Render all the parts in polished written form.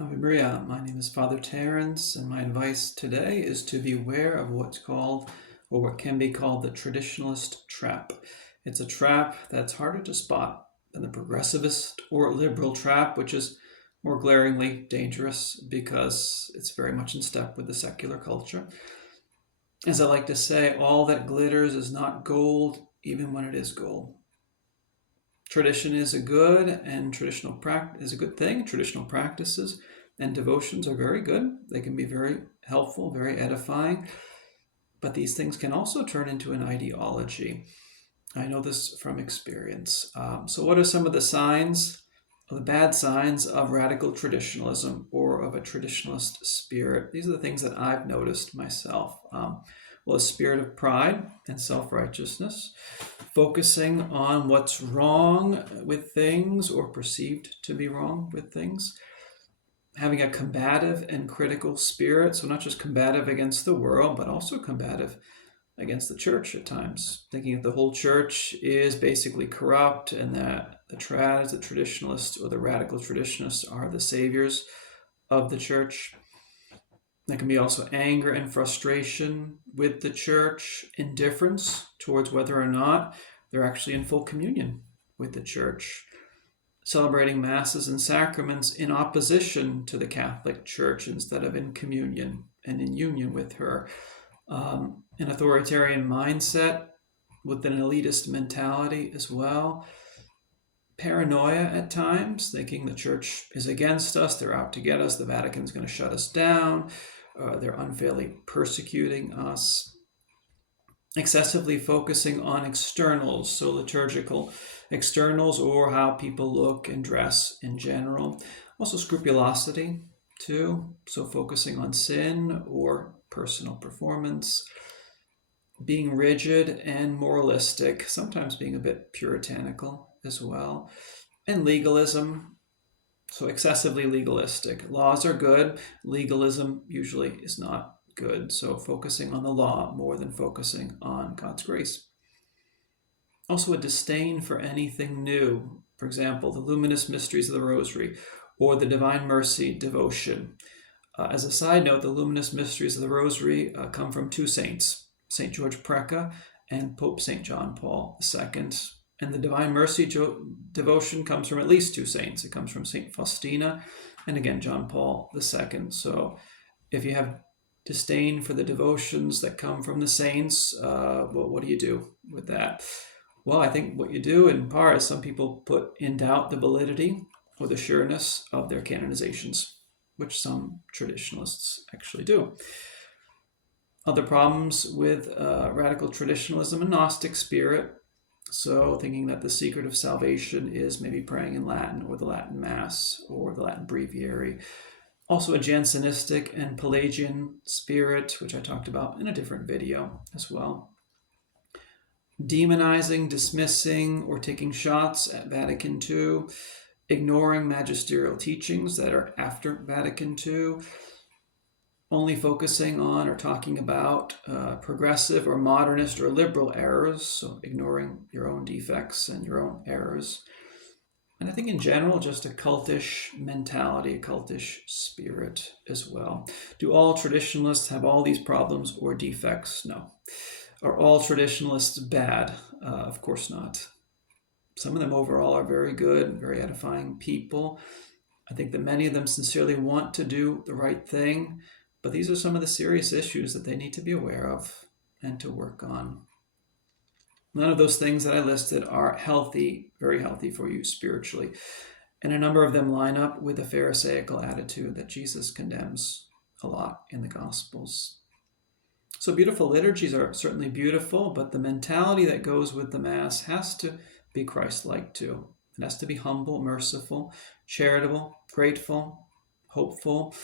Ave Maria, my name is Father Terrance, and my advice today is to beware of what's called, or what can be called, the traditionalist trap. It's a trap that's harder to spot than the progressivist or liberal trap, which is more glaringly dangerous because it's very much in step with the secular culture. As I like to say, all that glitters is not gold, even when it is gold. Tradition is a good, and traditional practice is a good thing. Traditional practices and devotions are very good. They can be very helpful, very edifying, but these things can also turn into an ideology. I know this from experience. So, what are some of the signs, the bad signs of radical traditionalism or of a traditionalist spirit? These are the things that I've noticed myself. Well, a spirit of pride and self-righteousness, focusing on what's wrong with things or perceived to be wrong with things, having a combative and critical spirit, so not just combative against the world, but also combative against the church at times, thinking that the whole church is basically corrupt and that the trads, the traditionalists, or the radical traditionalists are the saviors of the church. There can be also anger and frustration with the church, indifference towards whether or not they're actually in full communion with the church, celebrating masses and sacraments in opposition to the Catholic Church instead of in communion and in union with her, an authoritarian mindset with an elitist mentality as well, paranoia at times, thinking the church is against us, they're out to get us, the Vatican's going to shut us down, they're unfairly persecuting us, excessively focusing on externals, so liturgical externals or how people look and dress in general. Also scrupulosity too, so focusing on sin or personal performance, being rigid and moralistic, sometimes being a bit puritanical as well, and legalism, so excessively legalistic. Laws are good, legalism usually is not good, so focusing on the law more than focusing on God's grace. Also a disdain for anything new, for example, the luminous mysteries of the Rosary or the Divine Mercy devotion. As a side note, the luminous mysteries of the Rosary come from two saints, St. George Preca and Pope St. John Paul II. And the Divine Mercy devotion comes from at least two saints. It comes from St. Faustina and again John Paul II. So if you have disdain for the devotions that come from the saints, well, what do you do with that? Well, I think what you do in part is some people put in doubt the validity or the sureness of their canonizations, which some traditionalists actually do. Other problems with radical traditionalism and Gnostic spirit, so thinking that the secret of salvation is maybe praying in Latin or the Latin Mass or the Latin breviary. Also a Jansenistic and Pelagian spirit, which I talked about in a different video as well. Demonizing, dismissing, or taking shots at Vatican II, ignoring magisterial teachings that are after Vatican II, only focusing on or talking about progressive or modernist or liberal errors, so ignoring your own defects and your own errors. And I think in general, just a cultish mentality, a cultish spirit as well. Do all traditionalists have all these problems or defects? No. Are all traditionalists bad? Of course not. Some of them overall are very good, very edifying people. I think that many of them sincerely want to do the right thing, but these are some of the serious issues that they need to be aware of and to work on. None of those things that I listed are healthy, very healthy for you spiritually. And a number of them line up with the Pharisaical attitude that Jesus condemns a lot in the Gospels. So beautiful liturgies are certainly beautiful, but the mentality that goes with the Mass has to be Christ-like too. It has to be humble, merciful, charitable, grateful, hopeful.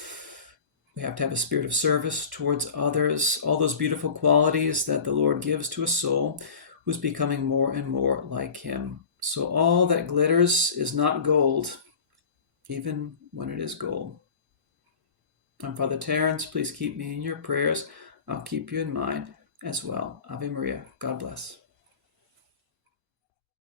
We have to have a spirit of service towards others, all those beautiful qualities that the Lord gives to a soul who's becoming more and more like Him. So all that glitters is not gold, even when it is gold. I'm Father Terrance. Please keep me in your prayers. I'll keep you in mind as well. Ave Maria. God bless.